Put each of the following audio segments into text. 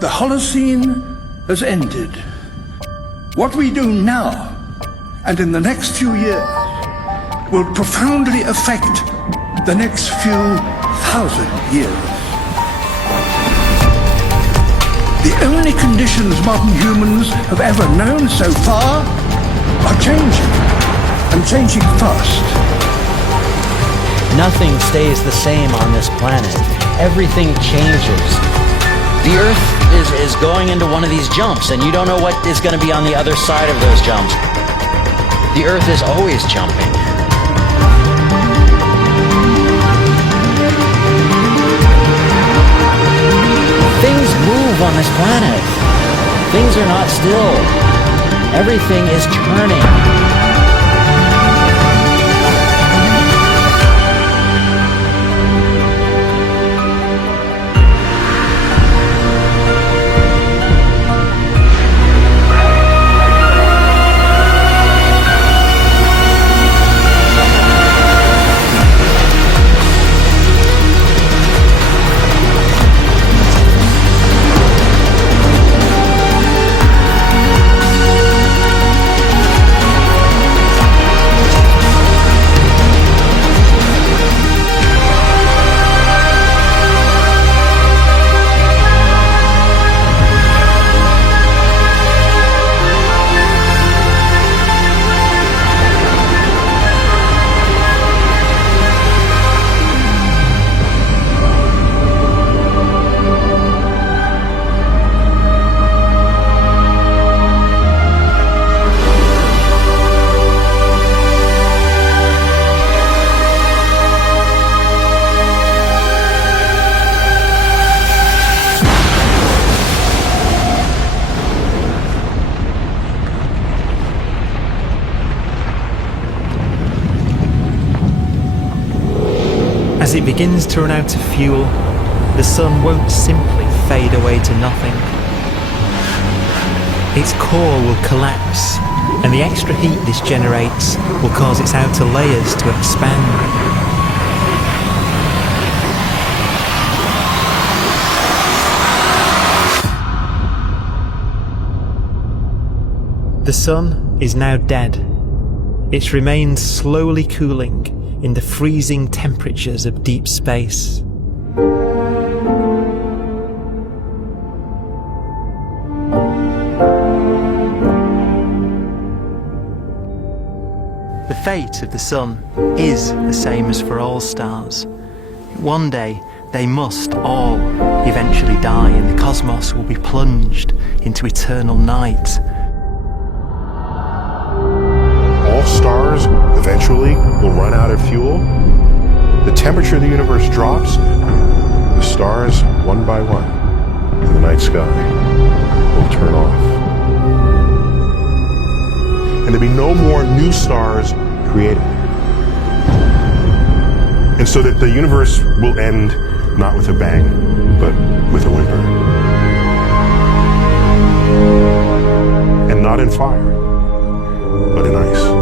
The Holocene has ended. What we do now, and in the next few years, will profoundly affect the next few thousand years. The only conditions modern humans have ever known so far are changing, and changing fast. Nothing stays the same on this planet. Everything changes. The Earth is going into one of these jumps, and you don't know what is going to be on the other side of those jumps. The Earth is always jumping. Things move on this planet. Things are not still. Everything is turning. As it begins to run out of fuel, the sun won't simply fade away to nothing. Its core will collapse, and the extra heat this generates will cause its outer layers to expand. The sun is now dead. Its remains slowly cooling in the freezing temperatures of deep space. The fate of the sun is the same as for all stars. One day they must all eventually die, and the cosmos will be plunged into eternal night. All stars eventually will run out of fuel. The temperature of the universe drops. The stars, one by one, in the night sky, will turn off. And there'll be no more new stars created. And so that the universe will end not with a bang, but with a whimper. And not in fire, but in ice.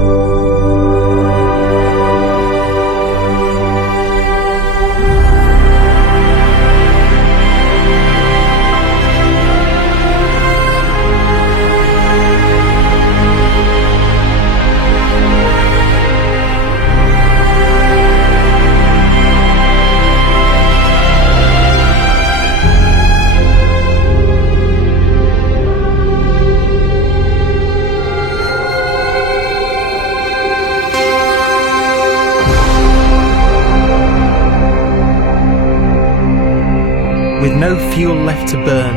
With no fuel left to burn,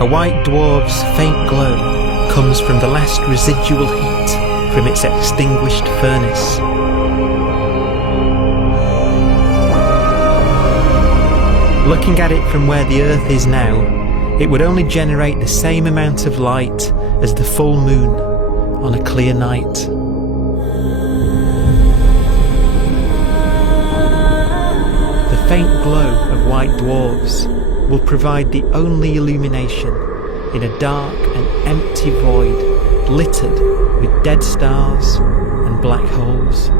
a white dwarf's faint glow comes from the last residual heat from its extinguished furnace. Looking at it from where the Earth is now, it would only generate the same amount of light as the full moon on a clear night. The faint glow of white dwarfs will provide the only illumination in a dark and empty void littered with dead stars and black holes.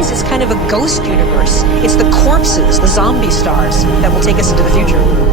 ways, it's kind of a ghost universe. It's the corpses, the zombie stars, that will take us into the future.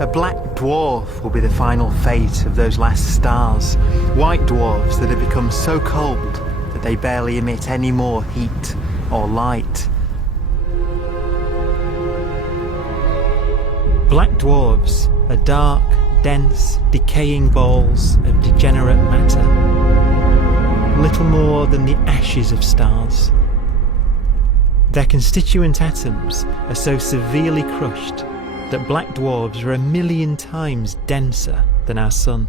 A black dwarf will be the final fate of those last stars. White dwarfs that have become so cold that they barely emit any more heat or light. Black dwarfs are dark, dense, decaying balls of degenerate matter, little more than the ashes of stars. Their constituent atoms are so severely crushed that black dwarfs are 1,000,000 times denser than our sun.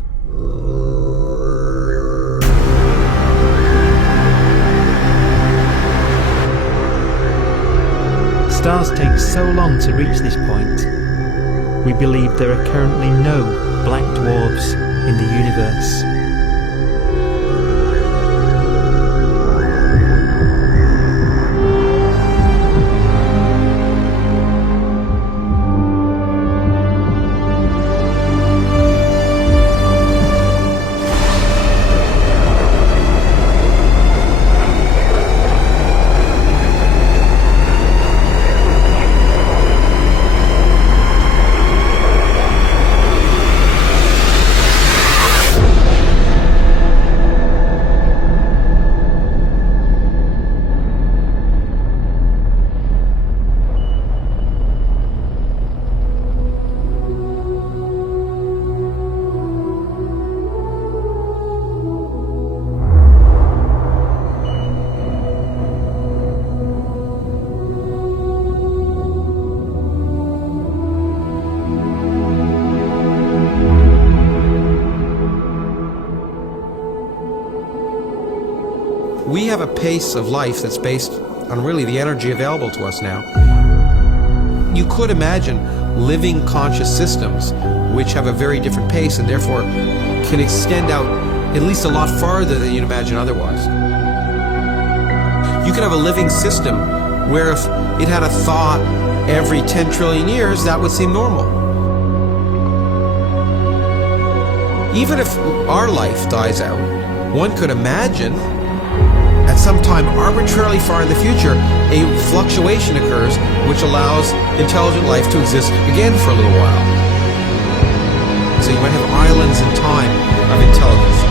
Stars take so long to reach this point, we believe there are currently no black dwarfs in the universe. We have a pace of life that's based on really the energy available to us now. You could imagine living conscious systems which have a very different pace and therefore can extend out at least a lot farther than you'd imagine otherwise. You could have a living system where if it had a thought every 10 trillion years, that would seem normal. Even if our life dies out, one could imagine at some time arbitrarily far in the future, a fluctuation occurs which allows intelligent life to exist again for a little while. So you might have islands in time of intelligence.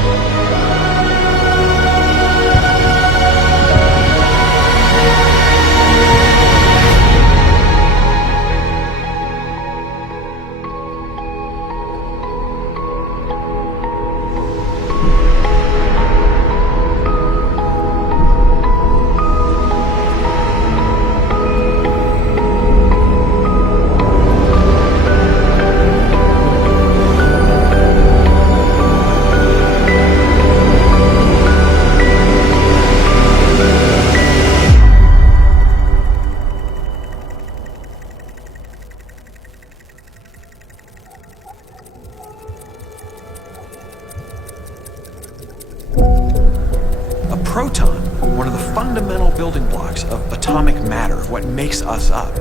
proton, one of the fundamental building blocks of atomic matter, what makes us up,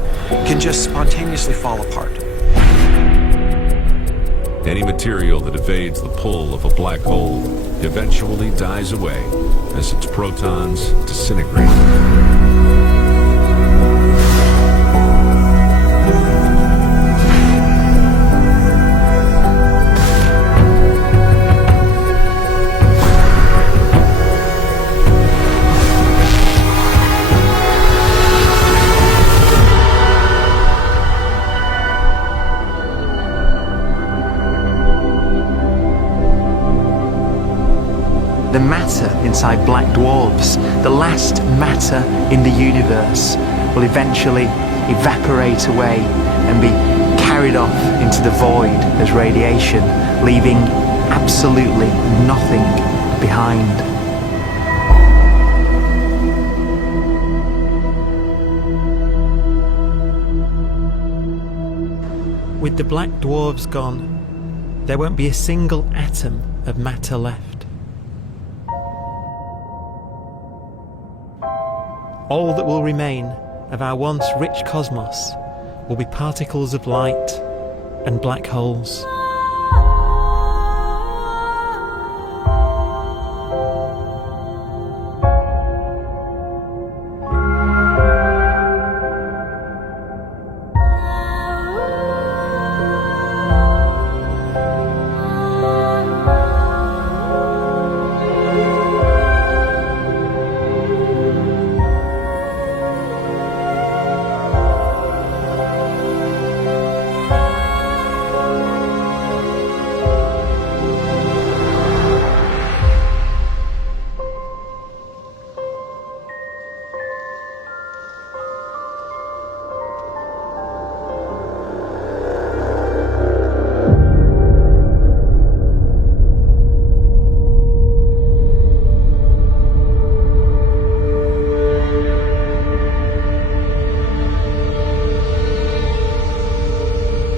can just spontaneously fall apart. Any material that evades the pull of a black hole eventually dies away as its protons disintegrate. The matter inside black dwarfs, the last matter in the universe, will eventually evaporate away and be carried off into the void as radiation, leaving absolutely nothing behind. With the black dwarfs gone, there won't be a single atom of matter left. All that will remain of our once rich cosmos will be particles of light and black holes.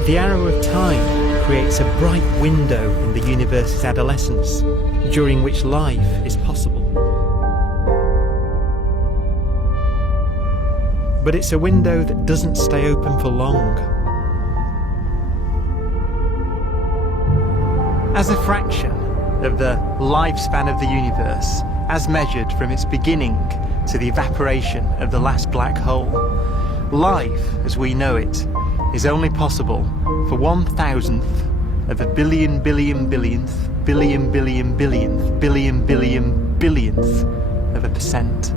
The arrow of time creates a bright window in the universe's adolescence, during which life is possible. But it's a window that doesn't stay open for long. As a fraction of the lifespan of the universe, as measured from its beginning to the evaporation of the last black hole, life, as we know it, is only possible for 1,000th of a billion billionth billion billion billionth billion billion billionth of a percent.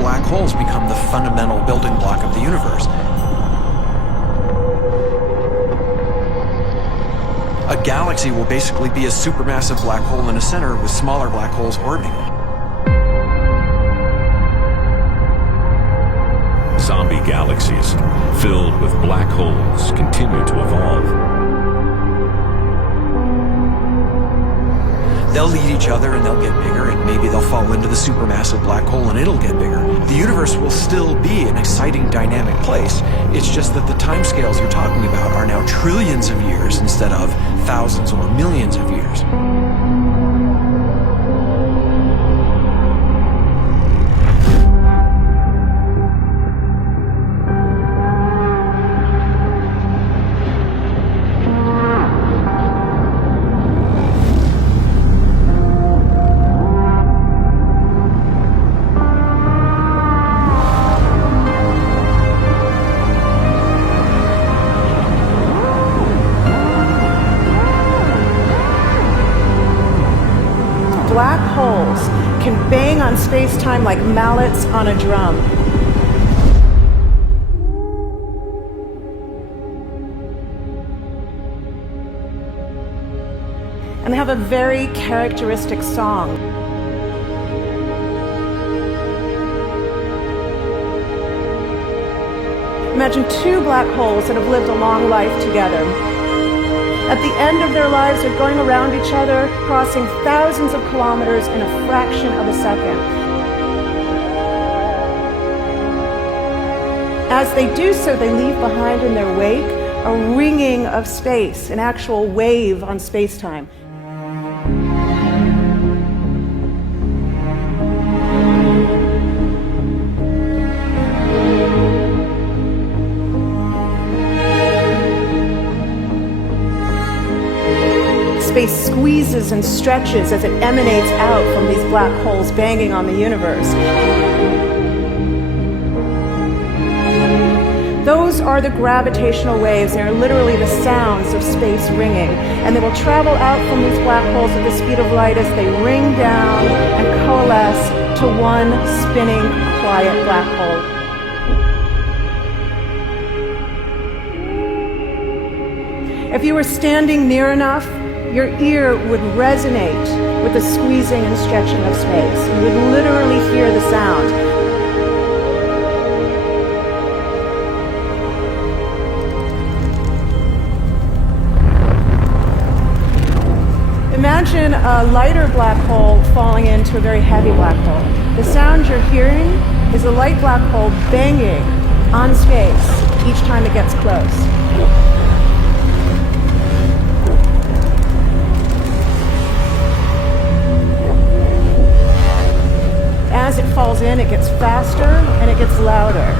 Black holes become the fundamental building block of the universe. A galaxy will basically be a supermassive black hole in a center with smaller black holes orbiting it. Zombie galaxies filled with black holes continue to evolve. They'll eat each other and they'll get bigger, and maybe they'll fall into the supermassive black hole and it'll get bigger. The universe will still be an exciting, dynamic place. It's just that the timescales you're talking about are now trillions of years instead of thousands or millions of years. Black holes can bang on space-time like mallets on a drum. And they have a very characteristic song. Imagine two black holes that have lived a long life together. At the end of their lives, they're going around each other, crossing thousands of kilometers in a fraction of a second. As they do so, they leave behind in their wake a ringing of space, an actual wave on space-time. squeezes and stretches as it emanates out from these black holes banging on the universe. Those are the gravitational waves. They are literally the sounds of space ringing. And they will travel out from these black holes at the speed of light as they ring down and coalesce to one spinning, quiet black hole. If you were standing near enough, your ear would resonate with the squeezing and stretching of space. You would literally hear the sound. Imagine a lighter black hole falling into a very heavy black hole. The sound you're hearing is a light black hole banging on space each time it gets close. As it falls in, it gets faster and it gets louder.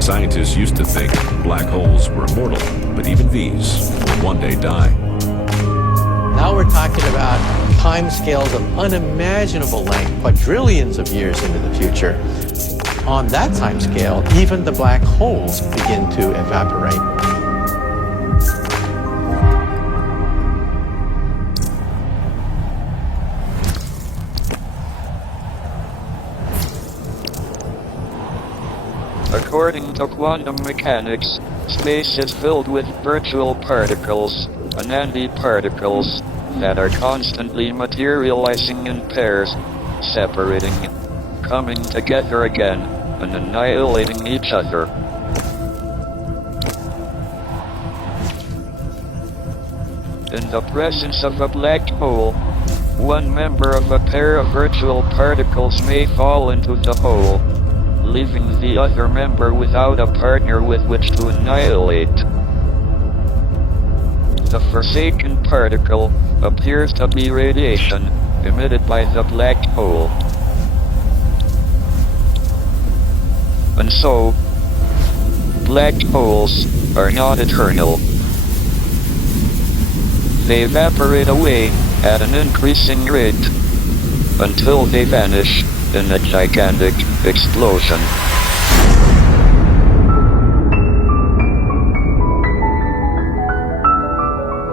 Scientists used to think black holes were immortal, but even these will one day die. Now we're talking about timescales of unimaginable length, quadrillions of years into the future. On that timescale, even the black holes begin to evaporate. According to quantum mechanics, space is filled with virtual particles, antiparticles, that are constantly materializing in pairs, separating, coming together again, and annihilating each other. In the presence of a black hole, one member of a pair of virtual particles may fall into the hole, leaving the other member without a partner with which to annihilate. The forsaken particle appears to be radiation emitted by the black hole. And so, black holes are not eternal. They evaporate away at an increasing rate until they vanish in a gigantic explosion.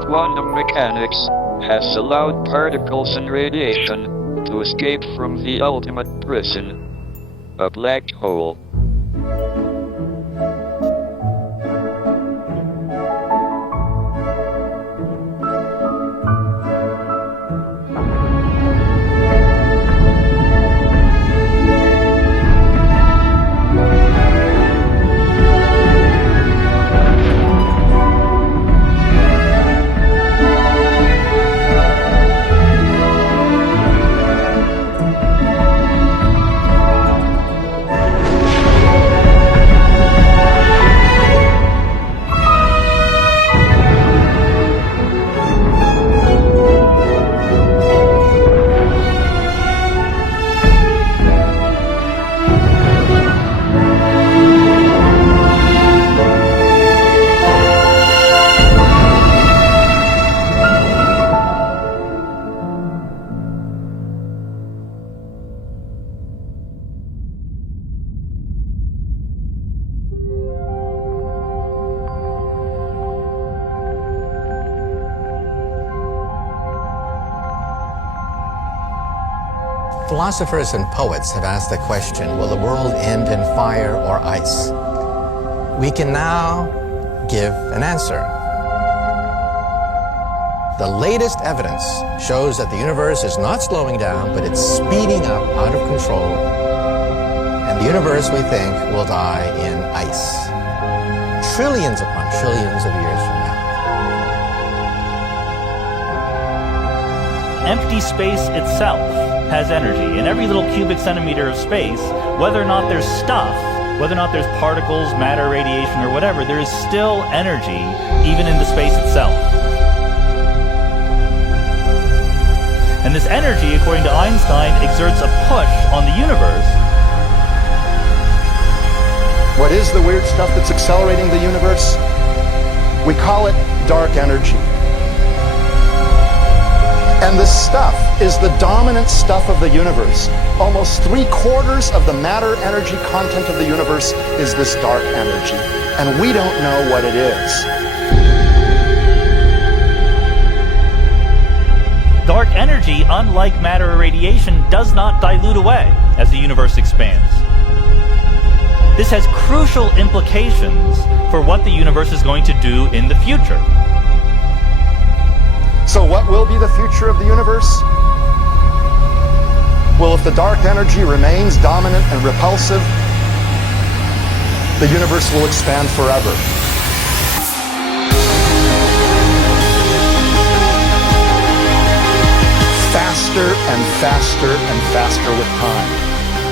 Quantum mechanics has allowed particles and radiation to escape from the ultimate prison, a black hole. Philosophers and poets have asked the question, will the world end in fire or ice? We can now give an answer. The latest evidence shows that the universe is not slowing down, but it's speeding up out of control. And the universe, we think, will die in ice. Trillions upon trillions of years from now. Empty space itself has energy. In every little cubic centimeter of space, whether or not there's stuff whether or not there's particles, matter, radiation, or whatever, there is still energy even into space itself. And this energy, according to Einstein, exerts a push on the universe. What is the weird stuff that's accelerating the universe? We call it dark energy. And this stuff is the dominant stuff of the universe. Almost 3/4 of the matter-energy content of the universe is this dark energy. And we don't know what it is. Dark energy, unlike matter or radiation, does not dilute away as the universe expands. This has crucial implications for what the universe is going to do in the future. So what will be the future of the universe? Well, if the dark energy remains dominant and repulsive, the universe will expand forever. Faster and faster and faster with time.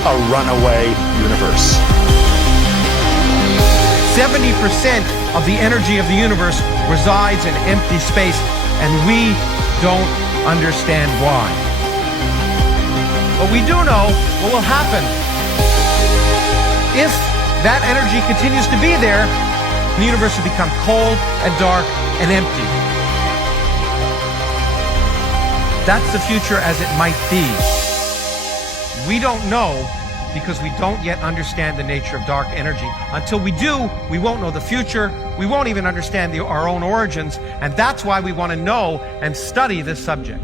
A runaway universe. 70% of the energy of the universe resides in empty space, and we don't understand why. But we do know what will happen. If that energy continues to be there, the universe will become cold and dark and empty. That's the future as it might be. We don't know because we don't yet understand the nature of dark energy. Until we do, we won't know the future. We won't even understand our own origins. And that's why we want to know and study this subject.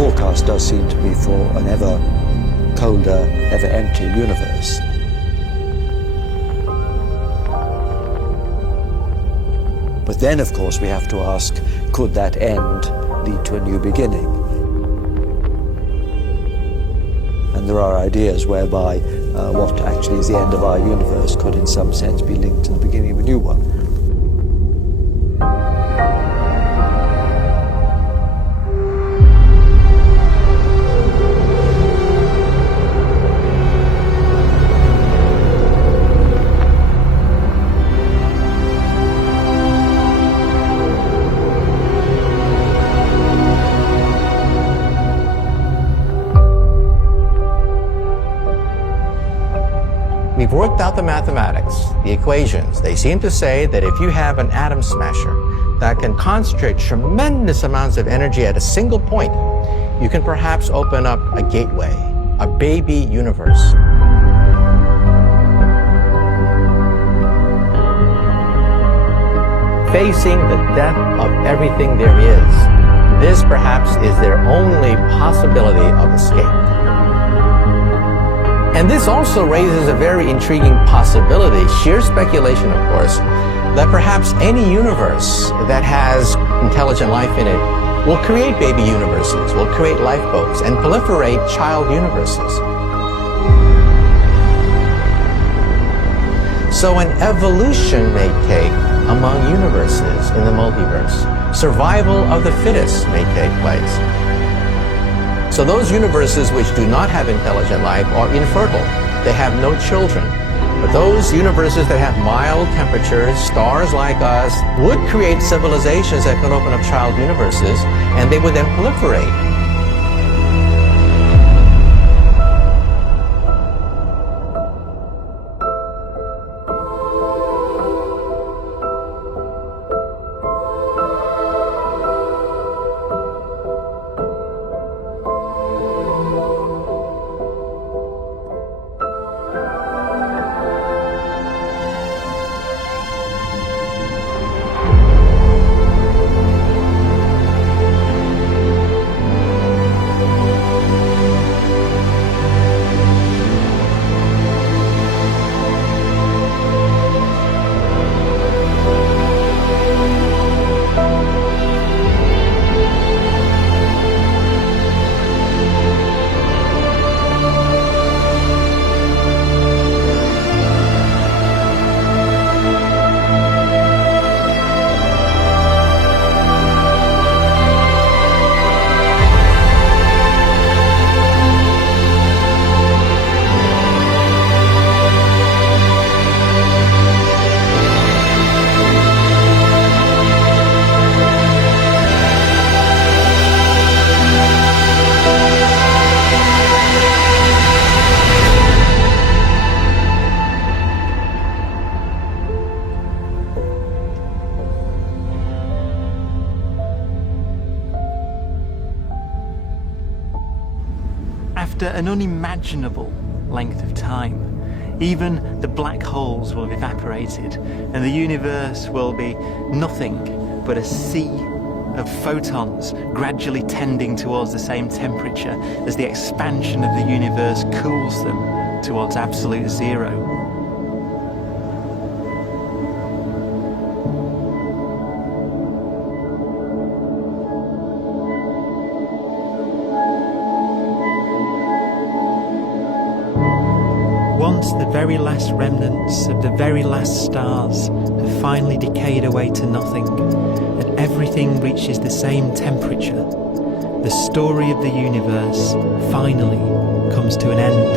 Forecast does seem to be for an ever colder, ever emptier universe. But then, of course, we have to ask, could that end lead to a new beginning? And there are ideas whereby what actually is the end of our universe could in some sense be linked to the beginning of a new one. We've worked out the mathematics, the equations. They seem to say that if you have an atom smasher that can concentrate tremendous amounts of energy at a single point, you can perhaps open up a gateway, a baby universe. Facing the death of everything there is, this perhaps is their only possibility of escape. And this also raises a very intriguing possibility, sheer speculation of course, that perhaps any universe that has intelligent life in it will create baby universes, will create lifeboats, and proliferate child universes. So an evolution may take among universes in the multiverse. Survival of the fittest may take place. So those universes which do not have intelligent life are infertile. They have no children. But those universes that have mild temperatures, stars like us, would create civilizations that could open up child universes, and they would then proliferate. After an unimaginable length of time, even the black holes will have evaporated, and the universe will be nothing but a sea of photons gradually tending towards the same temperature as the expansion of the universe cools them towards absolute zero. Once the very last remnants of the very last stars have finally decayed away to nothing, and everything reaches the same temperature, the story of the universe finally comes to an end.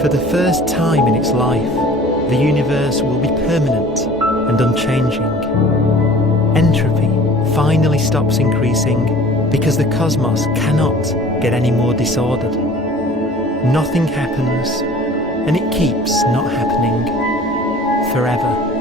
For the first time in its life, the universe will be permanent and unchanging. Entropy finally stops increasing because the cosmos cannot get any more disordered. Nothing happens, and it keeps not happening forever.